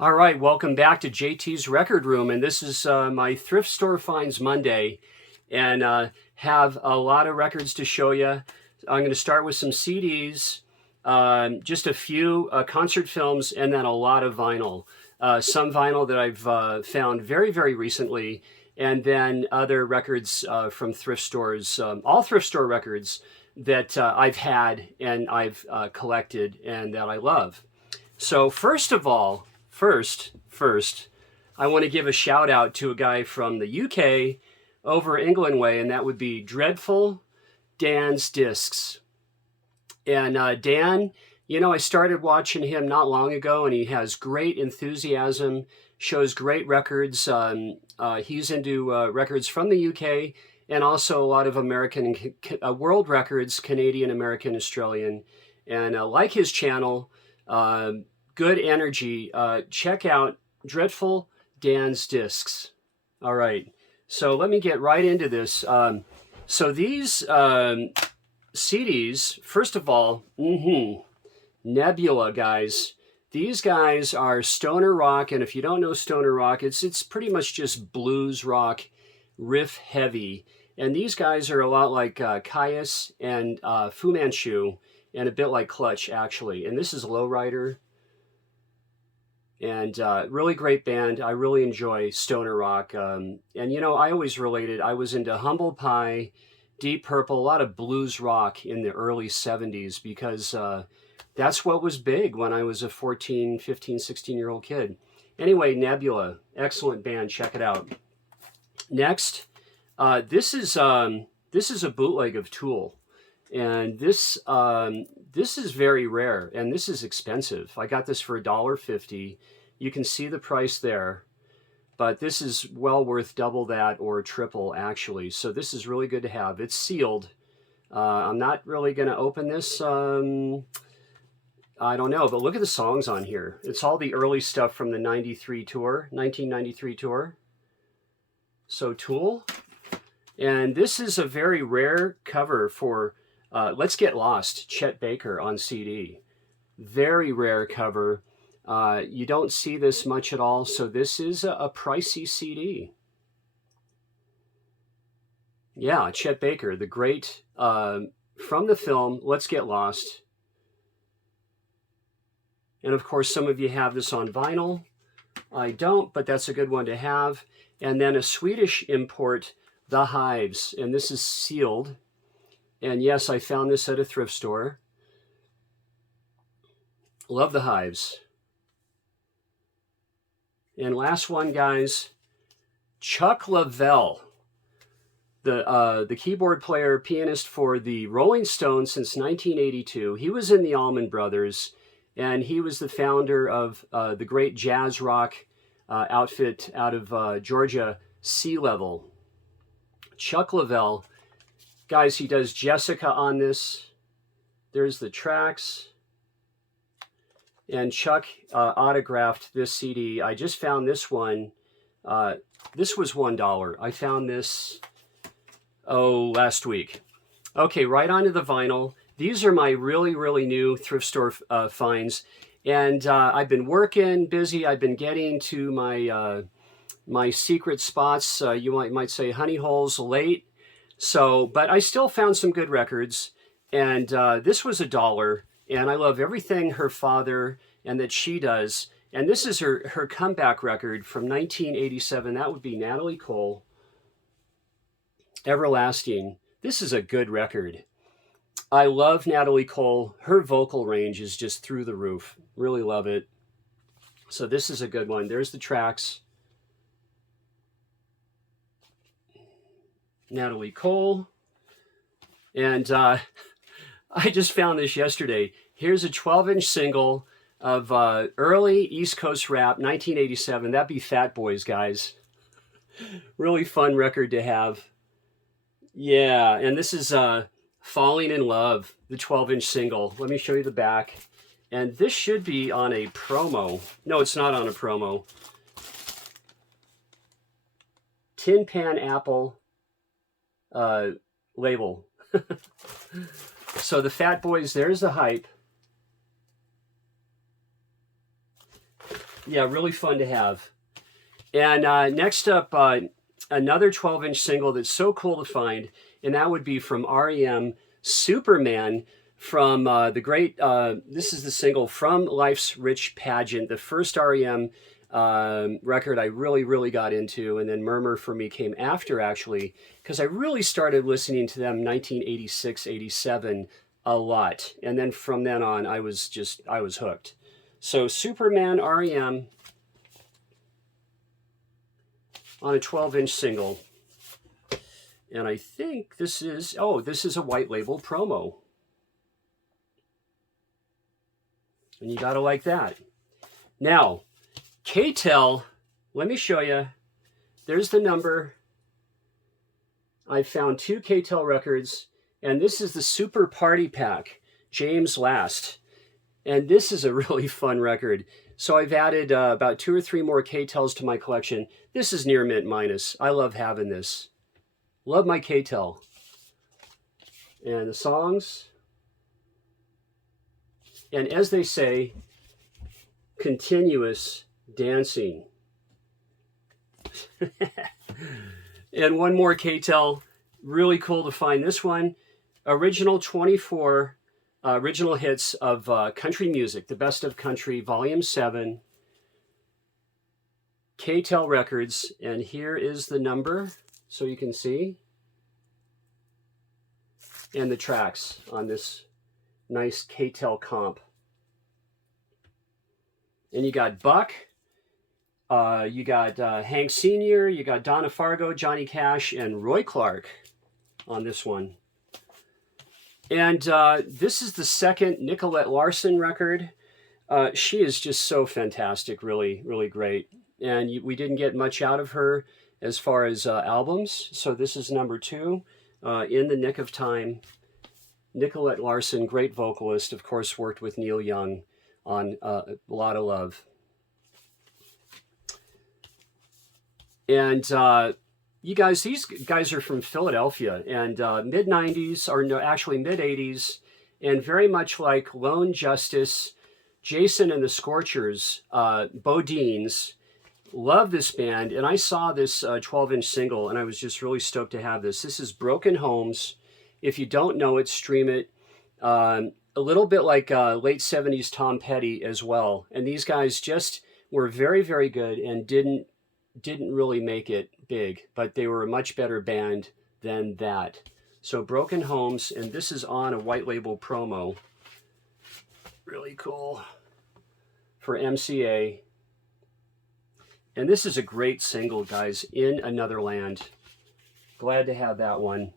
All right, welcome back to JT's Record Room, and this is my Thrift Store Finds Monday, and have a lot of records to show you. I'm going to start with some CDs, just a few concert films, and then a lot of vinyl. Some vinyl that I've found very, very recently, and then other records from thrift stores, all thrift store records that I've had and I've collected and that I love. So first of all, First, I want to give a shout out to a guy from the UK over England way, and that would be Dreadful Dan's Discs. And Dan, I started watching him not long ago, and he has great enthusiasm, shows great records. He's into records from the UK and also a lot of American and world records, Canadian, American, Australian. And like his channel, good energy. Check out Dreadful Dan's Discs. All right, so let me get right into this. So these CDs, first of all, Nebula, guys. These guys are stoner rock, and if you don't know stoner rock, it's pretty much just blues rock, riff heavy. And these guys are a lot like Caius and Fu Manchu, and a bit like Clutch, actually. And this is Lowrider. And really great band. I really enjoy stoner rock. And, I always related. I was into Humble Pie, Deep Purple, a lot of blues rock in the early 70s because that's what was big when I was a 14, 15, 16-year-old kid. Anyway, Nebula, excellent band. Check it out. Next, this is a bootleg of Tool. And this is very rare, and this is expensive. I got this for $1.50. You can see the price there, but this is well worth double that or triple, actually. So this is really good to have. It's sealed. I'm not really going to open this. I don't know, but look at the songs on here. It's all the early stuff from the 1993 tour. So Tool. And this is a very rare cover for Let's Get Lost, Chet Baker on CD. Very rare cover. You don't see this much at all, so this is a pricey CD. Yeah, Chet Baker, the great, from the film Let's Get Lost. And of course, some of you have this on vinyl. I don't, but that's a good one to have. And then a Swedish import, The Hives, and this is sealed. And yes, I found this at a thrift store. Love the Hives. And last one, guys, Chuck Lavelle, the keyboard player, pianist for the Rolling Stones since 1982. He was in the Allman Brothers, and he was the founder of the great jazz rock outfit out of Georgia, Sea Level. Chuck Lavelle. Guys, he does Jessica on this. There's the tracks. And Chuck autographed this CD. I just found this one. This was $1. I found this, last week. Okay, right onto the vinyl. These are my really, really new thrift store finds. And I've been working, busy. I've been getting to my secret spots. You might say honey holes late. So, but I still found some good records, and this was $1, and I love everything her father and that she does. And this is her comeback record from 1987. That would be Natalie Cole, Everlasting. This is a good record. I love Natalie Cole. Her vocal range is just through the roof. Really love it. So this is a good one. There's the tracks. Natalie Cole. And I just found this yesterday. Here's a 12-inch single of early East Coast rap, 1987. That'd be Fat Boys, guys. Really fun record to have. Yeah, and this is Falling in Love, the 12-inch single. Let me show you the back. And this should be on a promo. No, it's not on a promo. Tin Pan Apple label. So the Fat Boys, there's the hype. Yeah, really fun to have. And next up, another 12-inch single that's so cool to find, and that would be from REM, Superman, from the great, this is the single From Life's Rich Pageant, the first REM record I really, really got into, and then Murmur for me came after, actually, because I really started listening to them 1986, 87 a lot. And then from then on, I was hooked. So Superman, REM, on a 12-inch single. And I think this is, oh, this is a white label promo. And you gotta like that. Now, Ktail, let me show you. There's the number. I found 2 Ktail records, and this is the Super Party Pack, James Last. And this is a really fun record. So I've added about 2 or 3 more Ktails to my collection. This is near mint minus. I love having this. Love my Ktail. And the songs. And as they say, continuous dancing. And one more Ktail. Really cool to find this one. Original 24 original hits of country music, the best of country, volume 7, Ktail Records, and here is the number so you can see, and the tracks on this nice Ktail comp. And you got Buck, you got Hank Sr., you got Donna Fargo, Johnny Cash, and Roy Clark on this one. And this is the second Nicole Larson record. She is just so fantastic, really, really great. And we didn't get much out of her as far as albums. So this is number 2, In the Nick of Time. Nicole Larson, great vocalist, of course, worked with Neil Young on A Lot of Love. And you guys, these guys are from Philadelphia, and mid-90s, or no, actually mid-80s, and very much like Lone Justice, Jason and the Scorchers, Bodines, love this band, and I saw this 12-inch single, and I was just really stoked to have this. This is Broken Homes. If you don't know it, stream it. A little bit like late 70s Tom Petty as well, and these guys just were very, very good and didn't really make it big, but they were a much better band than that. So Broken Homes, and this is on a white label promo. Really cool for MCA. And this is a great single, guys, In Another Land. Glad to have that one.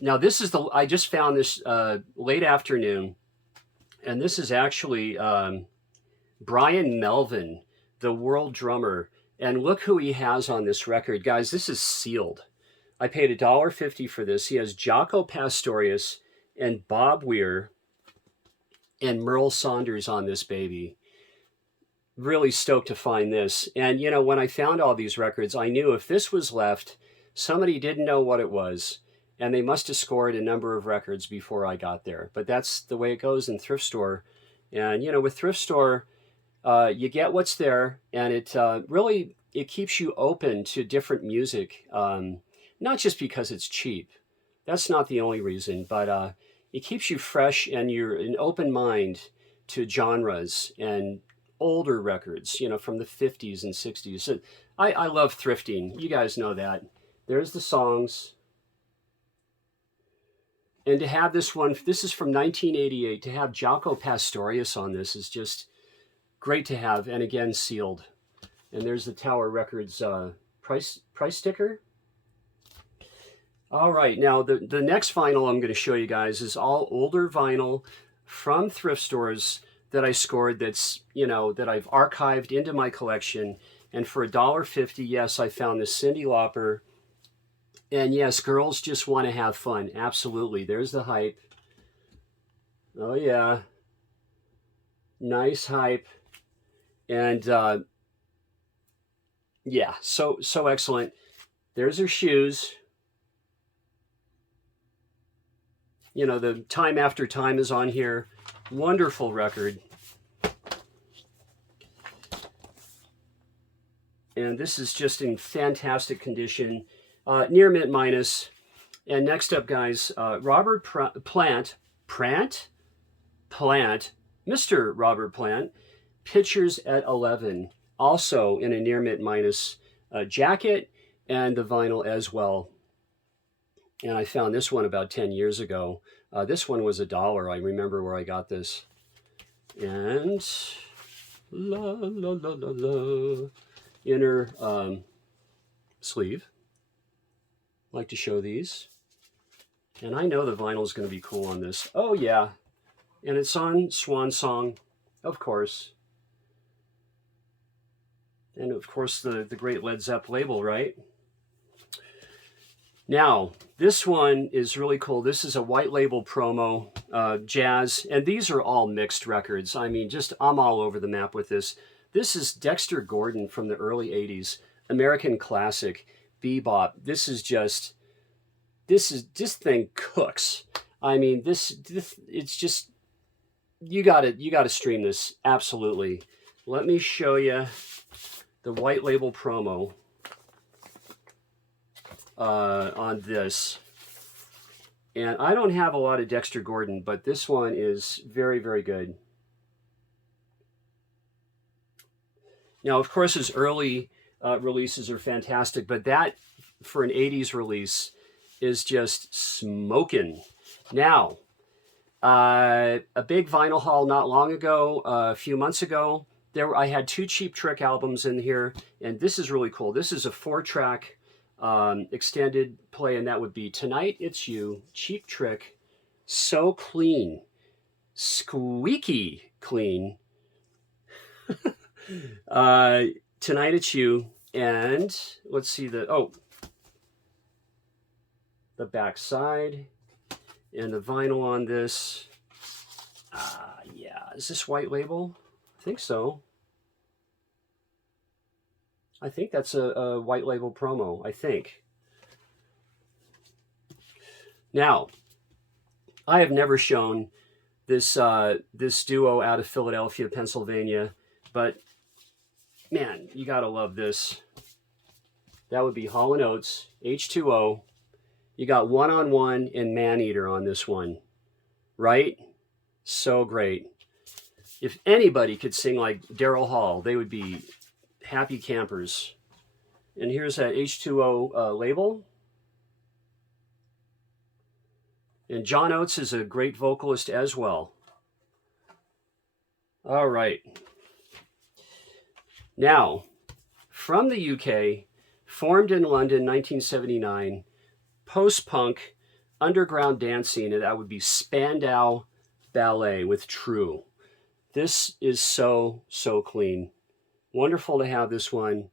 Now this is I just found this late afternoon, and this is actually Brian Melvin, the world drummer, and look who he has on this record. Guys, this is sealed. I paid $1.50 for this. He has Jaco Pastorius and Bob Weir and Merle Saunders on this baby. Really stoked to find this. And you know, when I found all these records, I knew if this was left, somebody didn't know what it was, and they must have scored a number of records before I got there. But that's the way it goes in thrift store. And you know, with thrift store, you get what's there, and it really, it keeps you open to different music, not just because it's cheap. That's not the only reason, but it keeps you fresh, and you're an open mind to genres and older records, you know, from the 50s and 60s. So I love thrifting. You guys know that. There's the songs. And to have this one, this is from 1988, to have Jaco Pastorius on this is just great to have, and again, sealed. And there's the Tower Records price sticker. All right, now the next vinyl I'm going to show you guys is all older vinyl from thrift stores that I scored, that's, you know, that I've archived into my collection. And for $1.50, yes, I found this Cyndi Lauper. And yes, girls just want to have fun. Absolutely. There's the hype. Oh yeah. Nice hype. And yeah, so excellent. There's her shoes. You know, the Time After Time is on here. Wonderful record. And this is just in fantastic condition, near mint minus. And next up, guys, Robert Plant, Mr. Robert Plant, Pictures at 11, also in a near mint minus jacket and the vinyl as well. And I found this one about 10 years ago. This one was $1. I remember where I got this. And la la la la la, inner sleeve. Like to show these. And I know the vinyl is going to be cool on this. Oh yeah, and it's on Swan Song, of course. And of course the great Led Zepp label, right? Now, this one is really cool. This is a white label promo, jazz, and these are all mixed records. I mean, just I'm all over the map with this. This is Dexter Gordon from the early 80s, American classic, bebop. This thing cooks. I mean, this it's just, you gotta stream this, absolutely. Let me show you the white label promo on this. And I don't have a lot of Dexter Gordon, but this one is very, very good. Now, of course, his early releases are fantastic, but that, for an 80s release, is just smoking. Now, a big vinyl haul not long ago, a few months ago, I had 2 Cheap Trick albums in here, and this is really cool. This is a 4-track extended play, and that would be Tonight It's You, Cheap Trick, So Clean, Squeaky Clean, Tonight It's You, and let's see the back side and the vinyl on this. Yeah, is this white label? I think so. I think that's a white label promo, I think. Now, I have never shown this this duo out of Philadelphia, Pennsylvania, but man, you gotta love this. That would be Hall & Oates, H2O. You got One on One and Maneater on this one, right? So great. If anybody could sing like Daryl Hall, they would be happy campers. And here's that H2O label. And John Oates is a great vocalist as well. All right. Now, from the UK, formed in London, 1979, post-punk, underground dancing, and that would be Spandau Ballet with True. This is so, so clean. Wonderful to have this one.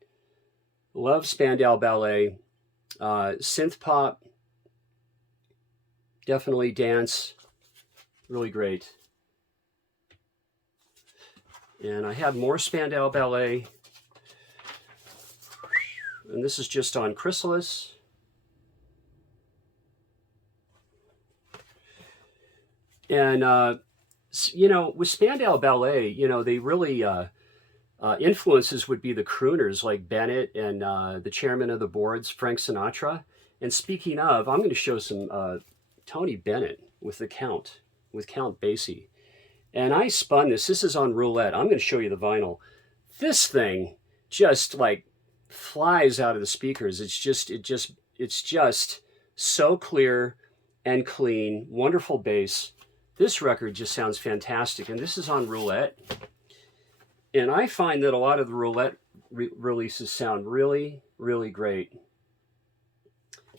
Love Spandau Ballet. Synth pop. Definitely dance. Really great. And I have more Spandau Ballet. And this is just on Chrysalis. And, you know, with Spandau Ballet, you know, they really, influences would be the crooners like Bennett and the chairman of the boards, Frank Sinatra. And speaking of, I'm going to show some Tony Bennett with Count Basie. And I spun this. This is on roulette. I'm going to show you the vinyl. This thing just like flies out of the speakers. It's just so clear and clean. Wonderful bass. This record just sounds fantastic. And this is on roulette. And I find that a lot of the roulette releases sound really, really great.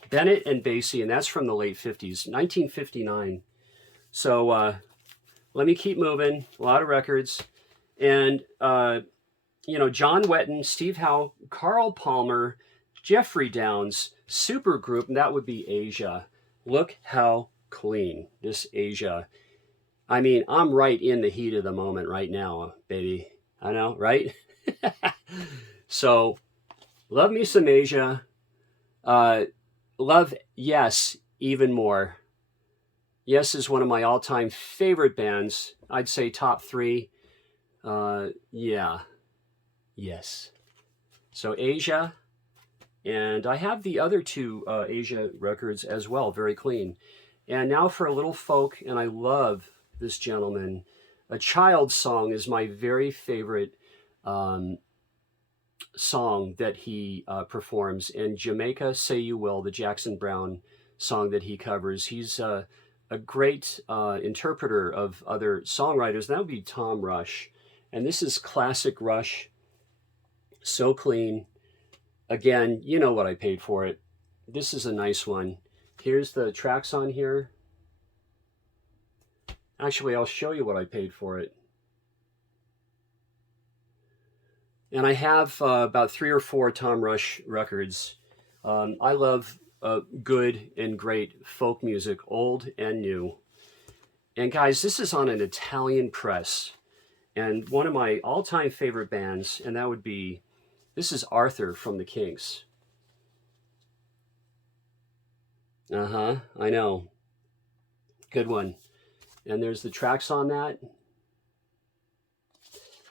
Bennett and Basie, and that's from the late 50s, 1959. So let me keep moving. A lot of records. And, you know, John Wetton, Steve Howe, Carl Palmer, Jeffrey Downs, supergroup, and that would be Asia. Look how clean this Asia. I mean, I'm right in the heat of the moment right now, baby. I know, right? So, love me some Asia. Love Yes even more. Yes is one of my all-time favorite bands. I'd say top 3. Yeah. Yes. So Asia, and I have the other two Asia records as well, very clean. And now for a little folk, and I love this gentleman. A Child's Song is my very favorite song that he performs. And Jamaica, Say You Will, the Jackson Browne song that he covers. He's a great interpreter of other songwriters. That would be Tom Rush. And this is classic Rush. So clean. Again, you know what I paid for it. This is a nice one. Here's the tracks on here. Actually, I'll show you what I paid for it. And I have about 3 or 4 Tom Rush records. I love good and great folk music, old and new. And guys, this is on an Italian press. And one of my all-time favorite bands, and that would be, this is Arthur from the Kinks. I know. Good one. And there's the tracks on that.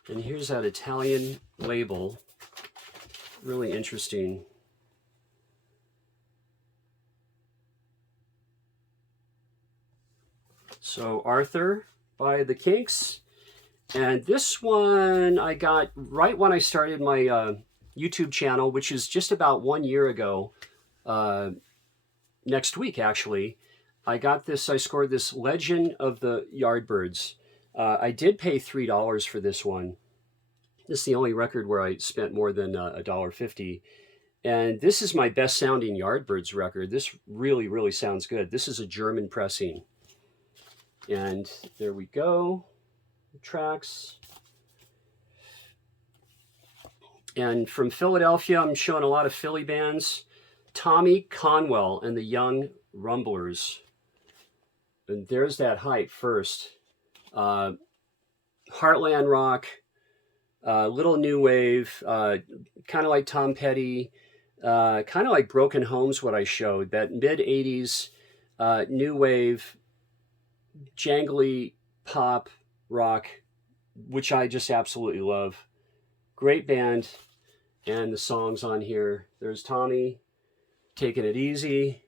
And here's that Italian label. Really interesting. So Arthur by the Kinks. And this one I got right when I started my YouTube channel, which is just about 1 year ago. Next week, actually. I got this, I scored this Legend of the Yardbirds. I did pay $3 for this one. This is the only record where I spent more than $1.50. And this is my best sounding Yardbirds record. This really, really sounds good. This is a German pressing. And there we go. Tracks. And from Philadelphia, I'm showing a lot of Philly bands. Tommy Conwell and the Young Rumblers. And there's that hype first. Heartland rock, little new wave, kind of like Tom Petty, kind of like Broken Homes, what I showed, that mid-'80s new wave, jangly pop rock, which I just absolutely love. Great band. And the songs on here, there's Tommy taking it easy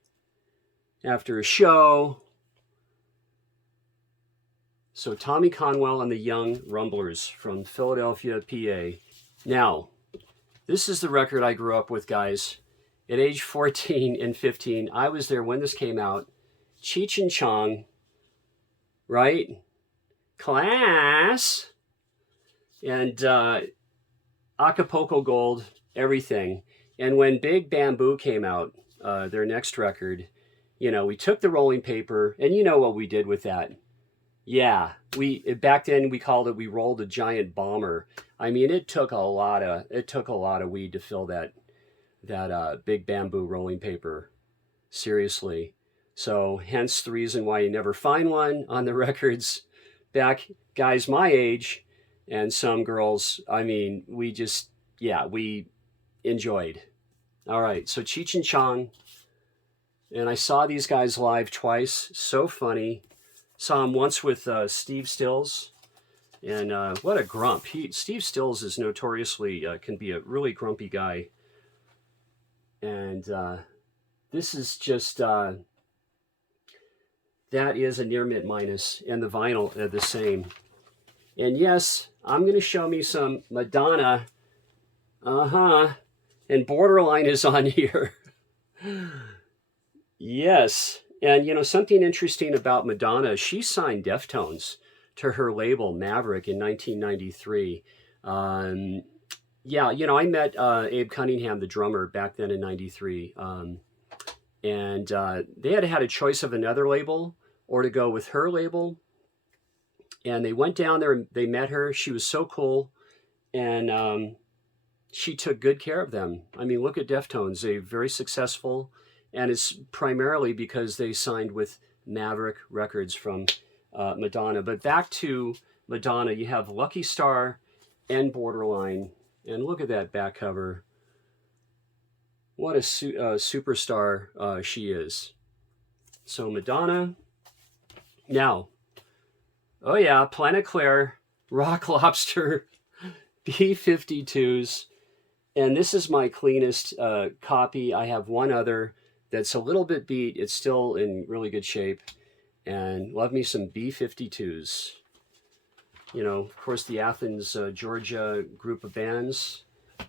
after a show. So Tommy Conwell and the Young Rumblers from Philadelphia, PA. Now, this is the record I grew up with, guys. At age 14 and 15, I was there when this came out. Cheech and Chong, right? Class. And Acapulco Gold, everything. And when Big Bamboo came out, their next record, you know, we took the rolling paper, and you know what we did with that. Yeah, back then we called it, we rolled a giant bomber. I mean, it took a lot of weed to fill that Big Bamboo rolling paper. Seriously. So hence the reason why you never find one on the records. Back, guys my age and some girls, I mean, we enjoyed. All right, so Cheech and Chong. And I saw these guys live twice. So funny. Saw him once with Steve Stills. And what a grump. Steve Stills is notoriously, can be a really grumpy guy. And this is just, that is a near mid minus. And the vinyl are the same. And yes, I'm going to show me some Madonna. And Borderline is on here. Yes. And, you know, something interesting about Madonna, she signed Deftones to her label, Maverick, in 1993. Yeah, you know, I met Abe Cunningham, the drummer, back then in 93. And they had a choice of another label or to go with her label. And they went down there and they met her. She was so cool. And she took good care of them. I mean, look at Deftones. They're very successful. And it's primarily because they signed with Maverick Records from Madonna. But back to Madonna, you have Lucky Star and Borderline. And look at that back cover. What a superstar she is. So Madonna. Now, oh yeah, Planet Claire, Rock Lobster, B-52s. And this is my cleanest copy. I have one other that's a little bit beat. It's still in really good shape. And love me some B-52s. You know, of course, the Athens, Georgia group of bands.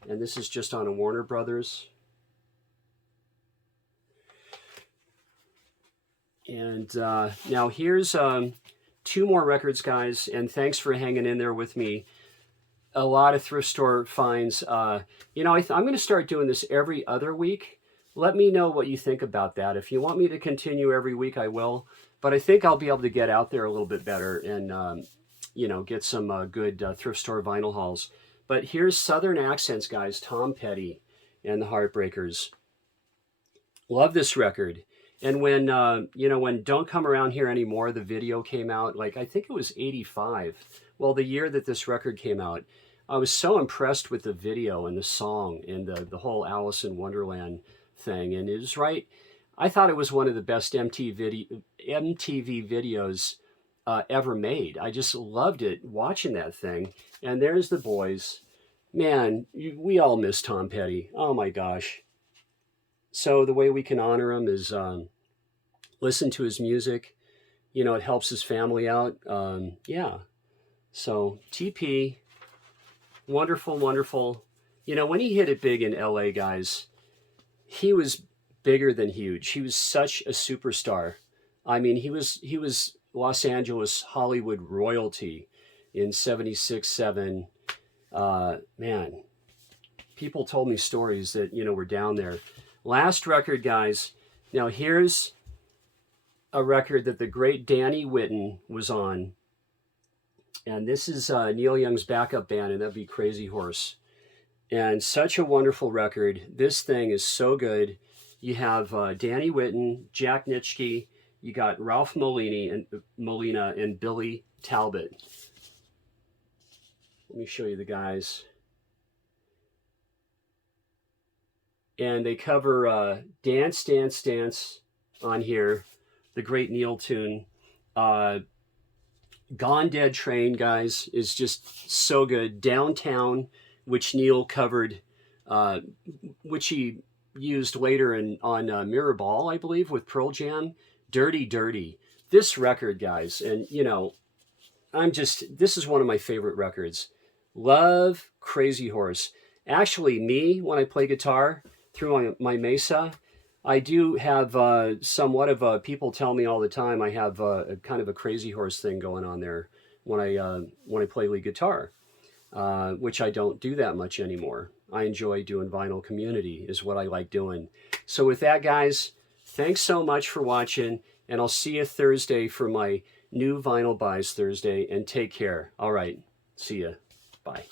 And this is just on a Warner Brothers. And now here's 2 more records, guys. And thanks for hanging in there with me. A lot of thrift store finds. You know, I'm going to start doing this every other week. Let me know what you think about that. If you want me to continue every week, I will. But I think I'll be able to get out there a little bit better and, you know, get some good thrift store vinyl hauls. But here's Southern Accents, guys. Tom Petty and the Heartbreakers. Love this record. And when, you know, when Don't Come Around Here Anymore, the video came out, like, I think it was 85. Well, the year that this record came out, I was so impressed with the video and the song and the whole Alice in Wonderland thing. And it was right. I thought it was one of the best MTV videos ever made. I just loved it, watching that thing. And there's the boys. Man, we all miss Tom Petty. Oh, my gosh. So the way we can honor him is listen to his music. You know, it helps his family out. Yeah. So TP, wonderful, wonderful. You know, when he hit it big in LA, guys, he was bigger than huge. He was such a superstar. I mean, he was Los Angeles Hollywood royalty in 76, 7. Man, people told me stories that, you know, were down there. Last record, guys. Now here's a record that the great Danny Whitten was on. And this is Neil Young's backup band, and that'd be Crazy Horse. And such a wonderful record. This thing is so good. You have Danny Whitten, Jack Nitschke, you got Ralph Molina and Billy Talbot. Let me show you the guys. And they cover Dance, Dance, Dance on here, the great Neil tune. Gone Dead Train, guys, is just so good. Downtown, which Neil covered, which he used later on Mirrorball, I believe, with Pearl Jam. Dirty Dirty. This record, guys, and, you know, this is one of my favorite records. Love Crazy Horse. Actually, me, when I play guitar through my Mesa, I do have somewhat of people tell me all the time I have a kind of a Crazy Horse thing going on there when I play lead guitar, which I don't do that much anymore. I enjoy doing vinyl community is what I like doing. So with that, guys, thanks so much for watching, and I'll see you Thursday for my new vinyl buys Thursday, and take care. All right, see ya. Bye.